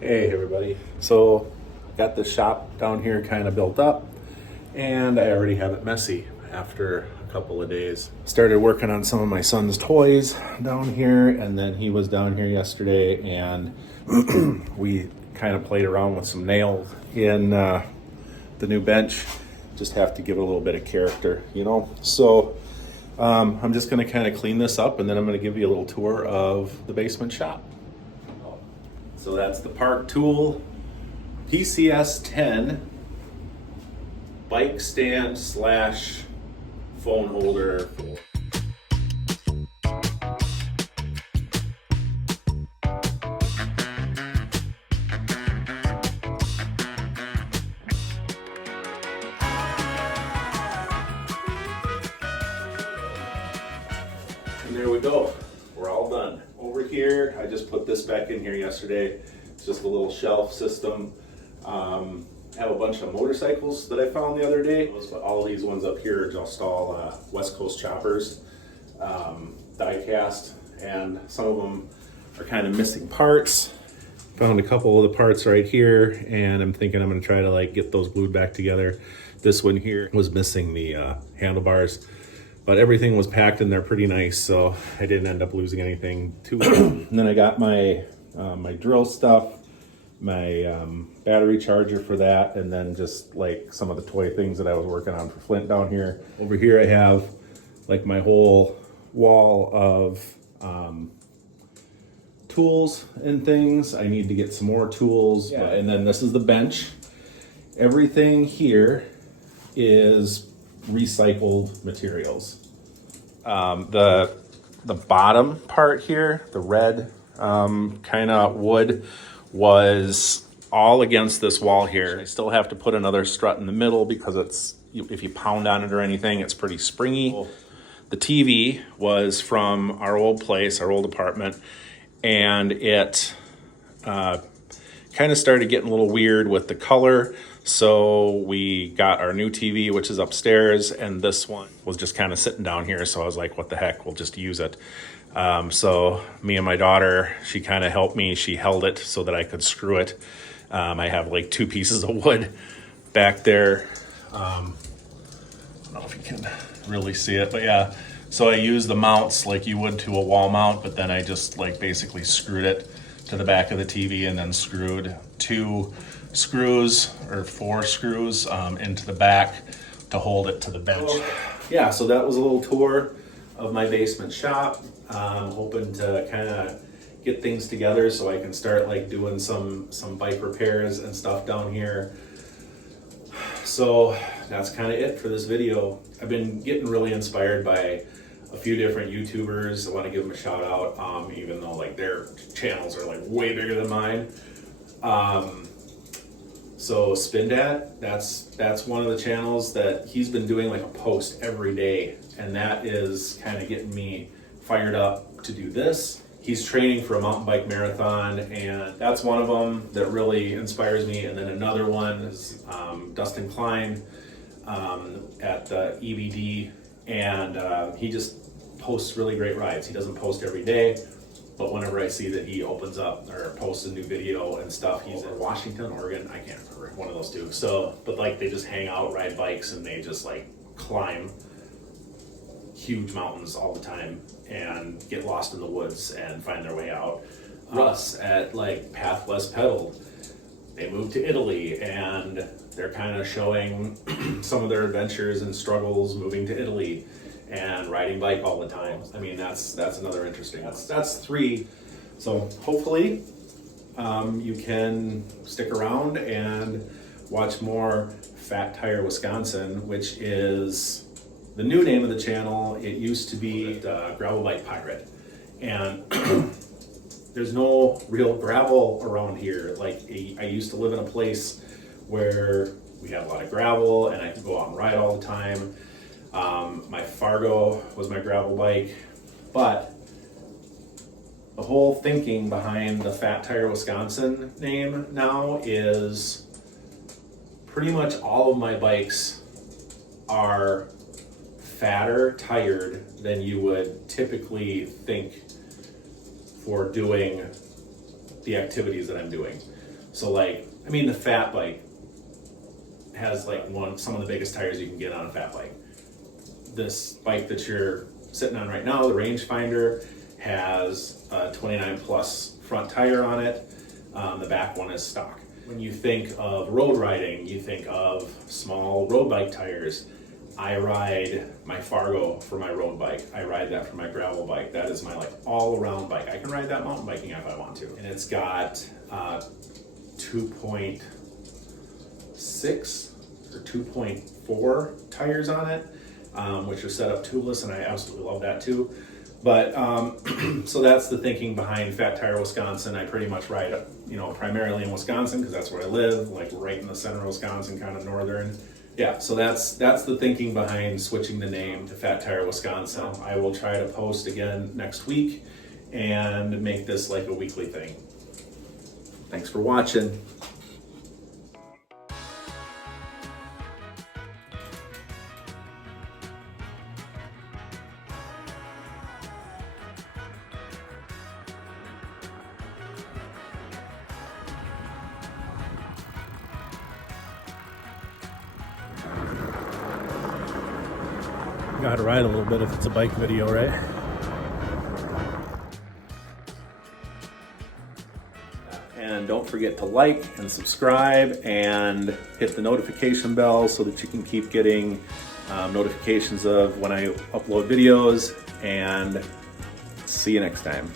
Hey everybody. So got the shop down here kind of built up and I already have it messy after a couple of days. Started working on some of my son's toys down here, and then he was down here yesterday and we kind of played around with some nails in the new bench. Just have to give it a little bit of character, you know? So I'm just gonna kind of clean this up and then I'm gonna give you a little tour of the basement shop. So that's the Park Tool PCS 10 bike stand slash phone holder. And there we go. We're all done. Over here, I just put this back in here yesterday. It's just a little shelf system. I have a bunch of motorcycles that I found the other day. All these ones up here are just all West Coast choppers, die cast, and some of them are kind of missing parts. Found a couple of the parts right here, and I'm thinking I'm gonna try to like get those glued back together. This one here was missing the handlebars, but everything was packed in there pretty nice, so I didn't end up losing anything too much. And then I got my my drill stuff, my battery charger for that, and then just like some of the toy things that I was working on for Flint down here. Over here I have like my whole wall of tools and things. I need to get some more tools. Yeah. And then this is the bench. Everything here is recycled materials. The bottom part here, the red kind of wood, was all against this wall here. I still have to put another strut in the middle because it's, if you pound on it or anything, it's pretty springy. The TV was from our old place, our old apartment, and it kind of started getting a little weird with the color. So we got our new TV, which is upstairs, and this one was just kind of sitting down here. So I was like, what the heck, we'll just use it. So me and my daughter, she kind of helped me. She held it so that I could screw it. I have like 2 pieces of wood back there. I don't know if you can really see it, but yeah. So I used the mounts like you would to a wall mount, but then I just like basically screwed it to the back of the TV and then screwed 2 screws or 4 screws into the back to hold it to the bench. Yeah, so that was a little tour of my basement shop. I'm hoping to kind of get things together so I can start like doing some bike repairs and stuff down here. So that's kind of it for this video. I've been getting really inspired by a few different YouTubers. I want to give them a shout out, even though like their channels are like way bigger than mine. So Spindat, that's one of the channels that he's been doing like a post every day, and that is kind of getting me fired up to do this. He's training for a mountain bike marathon, and that's one of them that really inspires me. And then another one is Dustin Klein at the EBD, and he just posts really great rides. He doesn't post every day, but whenever I see that he opens up or posts a new video and stuff, he's in Washington, Oregon, I can't remember, one of those two. So, but like they just hang out, ride bikes, and they just like climb huge mountains all the time and get lost in the woods and find their way out. Russ at like Path Less Pedaled, they moved to Italy and they're kind of showing some of their adventures and struggles moving to Italy and riding bike all the time. I mean, that's another interesting. That's 3. So hopefully you can stick around and watch more Fat Tire Wisconsin, which is the new name of the channel. It used to be Gravel Bike Pirate, and there's no real gravel around here. Like I used to live in a place where we had a lot of gravel and I could go out and ride all the time. My Fargo was my gravel bike, but the whole thinking behind the Fat Tire Wisconsin name now is pretty much all of my bikes are fatter tired than you would typically think for doing the activities that I'm doing. So like, I mean, the fat bike has like some of the biggest tires you can get on a fat bike. This bike that you're sitting on right now, the Rangefinder, has a 29 plus front tire on it. The back one is stock. When you think of road riding, you think of small road bike tires. I ride my Fargo for my road bike. I ride that for my gravel bike. That is my like all around bike. I can ride that mountain biking if I want to. And it's got 2.6 or 2.4 tires on it, which are set up tubeless, and I absolutely love that too. But so that's the thinking behind Fat Tire Wisconsin. I pretty much ride, primarily in Wisconsin because that's where I live, like right in the center of Wisconsin, kind of northern. Yeah, so that's the thinking behind switching the name to Fat Tire Wisconsin. I will try to post again next week and make this like a weekly thing. Thanks for watching. Gotta ride a little bit if it's a bike video, right? And don't forget to like and subscribe and hit the notification bell so that you can keep getting notifications of when I upload videos, and see you next time.